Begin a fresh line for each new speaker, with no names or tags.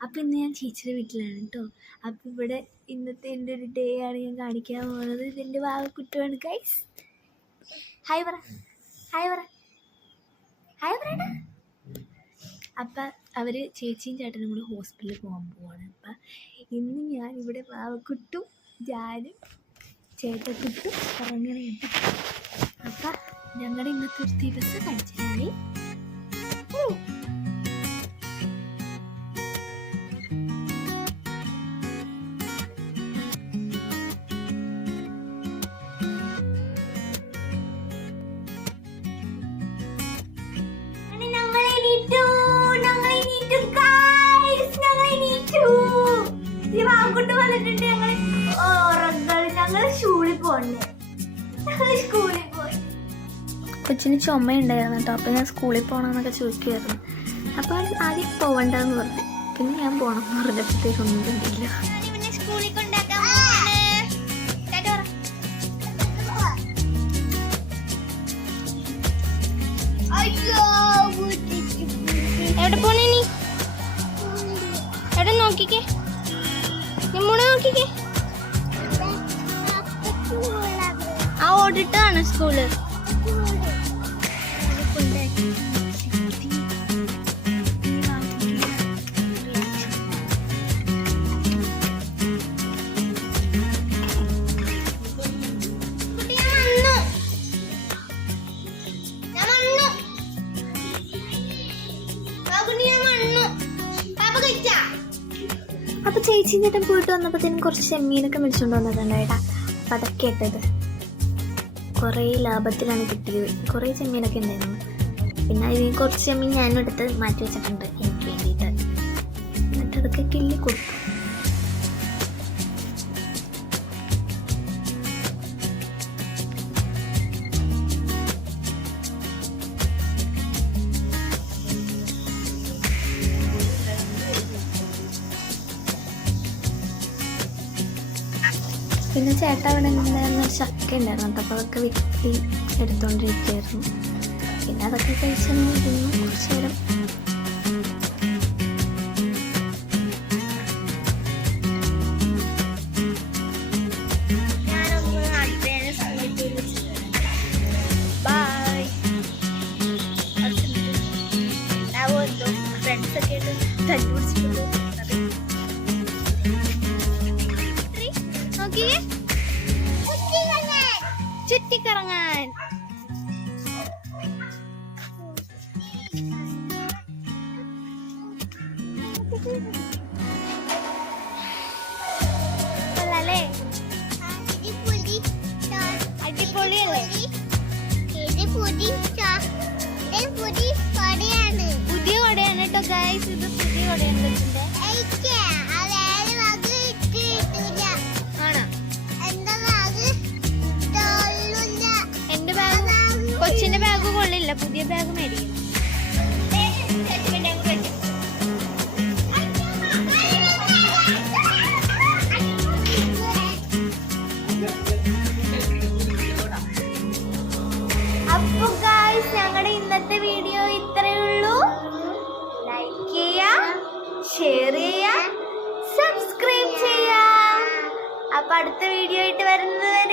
അപ്പോൾ ഇന്ന് ഞാൻ ചേച്ചിയുടെ വീട്ടിലാണ് കേട്ടോ അപ്പോൾ ഇവിടെ ഇന്നത്തെ എന്റെ ഒരു ഡേ ആണ് ഞാൻ കാണിക്കാൻ പോകുന്നത് ഇതെന്റെ കുട്ടുവാണ് ഗൈസ് ഹായ് പറ. ഹായ് പറ. ഹായ് പറയടാ. അപ്പം അവർ ചേച്ചിയും ചേട്ടനും കൂടെ ഹോസ്പിറ്റലിൽ പോകാൻ പോവാണ്. അപ്പം ഇന്ന് ഞാൻ ഇവിടെ പാവക്കുട്ടും ജാനും ചേട്ടക്കുട്ടും പറഞ്ഞു അപ്പം ഞങ്ങളുടെ ഇന്നത്തെ ഒരു ദിവസം കഴിച്ചാലേ എണീറ്റു ഞങ്ങൾ എണീറ്റു ഗൈസ് ഞങ്ങൾ എണീറ്റു ഈ വാക്കുണ്ട് വന്നിട്ടുണ്ട് ഞങ്ങൾ ഉറങ്ങൾ ഞങ്ങൾ സ്കൂളിൽ പോണ്ടേ ഞങ്ങൾ സ്കൂളിൽ പോയി. കൊച്ചിന് ചുമയുണ്ടായിരുന്നു കേട്ടോ. അപ്പം ഞാൻ സ്കൂളിൽ പോകണമെന്നൊക്കെ ചോദിക്കുമായിരുന്നു അപ്പോൾ ആദ്യം പോവണ്ടെന്ന് പറഞ്ഞു. പിന്നെ ഞാൻ പോകണം എന്ന് പറഞ്ഞപ്പോഴത്തേക്കൊന്നും കണ്ടില്ല. സ്കൂളിൽ
നോക്കിക്കേ. നിമ്മൂടെ നോക്കിക്കേ. ആ ഓടിട്ടാണ് സ്കൂൾ.
അപ്പോൾ ചേച്ചി ചേട്ടൻ പോയിട്ട് വന്നപ്പോഴത്തേനും കുറച്ച് ചെമ്മീനൊക്കെ മേടിച്ചുകൊണ്ട് വന്നിട്ടുണ്ടായിട്ടാ അപ്പം അതൊക്കെ ഇട്ടത്. കുറേ ലാഭത്തിലാണ് കിട്ടിയത്. കുറേ ചെമ്മീനൊക്കെ ഉണ്ടായിരുന്നു. പിന്നെ അതിന് കുറച്ച് ചെമ്മീൻ ഞാനും എടുത്ത് മാറ്റി വെച്ചിട്ടുണ്ട്. എനിക്ക് വേണ്ടിയിട്ട്. എന്നിട്ട് അതൊക്കെ കിള്ളി കൊടുത്തു. പിന്നെ ചേട്ട അവിടെ ഉണ്ടായിരുന്ന ചക്ക ഉണ്ടായിരുന്നു. കേട്ടോ അതൊക്കെ വെട്ടി എടുത്തുകൊണ്ടിരിക്കുകയായിരുന്നു പിന്നെ അതൊക്കെ കഴിച്ചു കുറച്ച് നേരം
Cuci? Cuci karangan. Cuci karangan. Palale. Adi poli. Adi poli. Adi poli. കൊള്ളില്ല പുതിയ ബാഗ് മേടിക്കും.
അപ്പൊ ഗായ്സ് ഞങ്ങളുടെ ഇന്നത്തെ വീഡിയോ ഇത്രയേ ഉള്ളൂ. ലൈക്ക് ചെയ്യാം ഷെയർ ചെയ്യാം സബ്സ്ക്രൈബ് ചെയ്യാം. അപ്പൊ അടുത്ത വീഡിയോ ആയിട്ട് വരുന്നതുവരെ